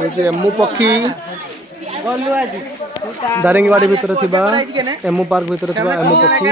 ये जे एमु पक्षी दारिंगबाड़ी भीतर थिबा एमु पार्क भीतर थिबा एमु पक्षी